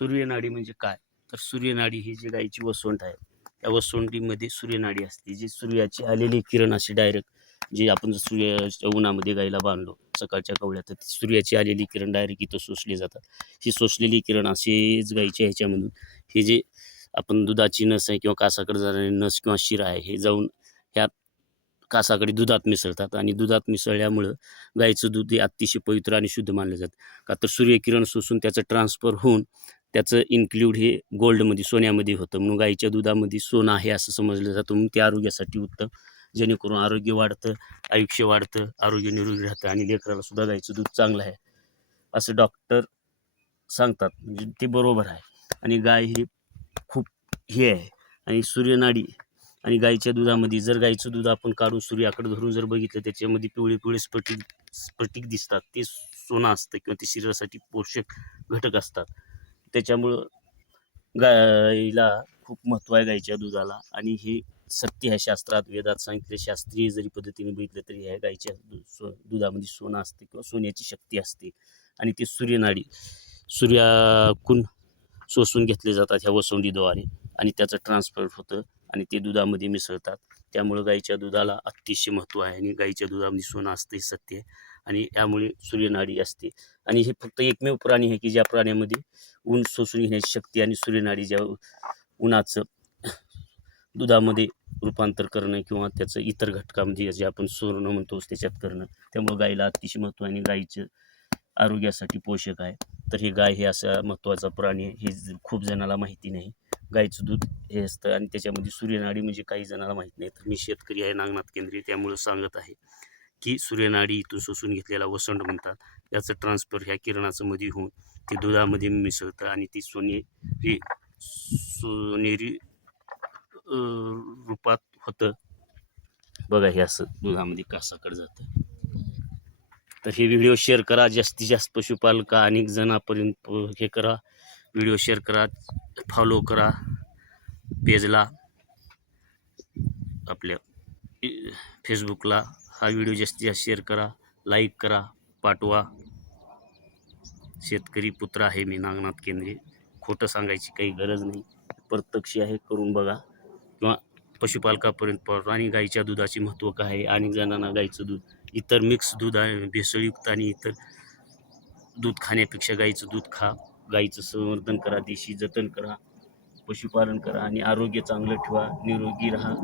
सूर्यनाडी म्हणजे काय? तर सूर्यनाडी ही जी गायीची वसवंत आहे, त्या वसवंतीमध्ये सूर्यनाडी असते. जी सूर्याची आलेली किरण अशी डायरेक्ट जी आपण सूर्याच्या उन्हामध्ये गायीला बांधलो सकाळच्या कवळ्यात, तर सूर्याची आलेली किरण डायरेक्ट इथं शोषली जातात. ही शोषलेली किरण अशीच गायीच्या ह्याच्यामधून हे जे आपण दुधाची नस आहे किंवा कासाकडे जाणारी नस किंवा शिरा आहे, हे जाऊन ह्या कासाकडे दुधात मिसळतात आणि दुधात मिसळल्यामुळं गाईचं दूध हे अतिशय पवित्र आणि शुद्ध मानलं जातं. का तर सूर्यकिरण शोषून त्याचं ट्रान्सफर होऊन त्याचं इन्क्लूड हे गोल्डमध्ये, सोन्यामध्ये होतं. म्हणून गाईच्या दुधामध्ये सोनं आहे असं समजलं जातं. म्हणून ते आरोग्यासाठी उत्तम, जेणेकरून आरोग्य वाढतं, आयुष्य वाढतं, आरोग्य निरोगी राहतं आणि लेकराला सुद्धा गाईचं दूध चांगलं आहे असं डॉक्टर सांगतात. म्हणजे ते बरोबर आहे. आणि गाय ही खूप हे आहे. आणि सूर्यनाडी आणि गाईच्या दुधामध्ये जर गाईचं दूध आपण काढून सूर्याकडे धरून जर बघितलं, त्याच्यामध्ये पिवळे पिवळे स्फटिक स्फटिक दिसतात. ते सोनं असतं किंवा ते शरीरासाठी पोषक घटक असतात. त्याच्यामुळं गाईला खूप महत्त्व आहे गाईच्या दुधाला. आणि हे सत्य आहे, शास्त्रात वेदात सांगितले. शास्त्रीय जरी पद्धतीने बघितलं तरी ह्या गाईच्या दुधामध्ये सोनं असते किंवा सोन्याची शक्ती असते. आणि ते सूर्यनाडी सूर्याकून शोषून घेतले जातात ह्या वसवंतीद्वारे आणि त्याचं ट्रान्सफर होतं आणि ते दुधामध्ये मिसळतात. त्यामुळं गाईच्या दुधाला अतिशय महत्त्व आहे आणि गाईच्या दुधामध्ये सोनं असतं हे सत्य आहे. आणि यामुळे सूर्यनाडी असते. आणि हे फक्त एकमेव प्राणी आहे की ज्या प्राण्यामध्ये ऊन शोषून घेण्याची शक्ती आणि सूर्यनाडी ज्या उन्हाचं दुधामध्ये रूपांतर करणं किंवा त्याचं इतर घटकामध्ये जे आपण सुवर्ण म्हणतो त्याच्यात करणं, त्यामुळे गाईला अतिशय महत्त्व आहे आणि गाईचं आरोग्यासाठी पोषक आहे. तर हे गाय हे असा महत्त्वाचा प्राणी आहे, हे खूप जणाला माहिती नाही. गाईचं दूध हे असतं आणि त्याच्यामध्ये सूर्यनाडी म्हणजे काही जणाला माहीत नाही. तर मी शेतकरी आहे, नागनाथ केंद्रीय, त्यामुळं सांगत आहे की सूर्यनाडी इथून शोषून घेतलेला वसंत म्हणतात. याचं ट्रान्सफर ह्या किरणाचं मध्ये होऊन ते दुधामध्ये मिसळतं आणि ती सोनेरी रूपात होतं. बघा हे असं दुधामध्ये कासाकडे जातं. तर हे व्हिडिओ शेअर करा, जास्तीत जास्त पशुपालका अनेक जणांपर्यंत हे करा, व्हिडिओ शेअर करा, फॉलो करा पेजला, आपल्या फेसबुकला. हा व्हिडिओ जास्तीत जास्त शेअर करा, लाईक करा, पाठवा. शेतकरी पुत्र आहे मी, नागनाथ केंद्रे. खोटं सांगायची काही गरज नाही, प्रत्यक्ष आहे, करून बघा किंवा पशुपालकापर्यंत पाठवा. आणि गाईच्या दुधाचे महत्त्व काय आहे, अनेक जणांना गाईचं दूध इतर मिक्स दूध आहे, भेसळयुक्त आणि इतर दूध खाण्यापेक्षा गाईचं दूध खा. गाईचं संवर्धन करा, देशी जतन करा, पशुपालन करा आणि आरोग्य चांगलं ठेवा, निरोगी राहा.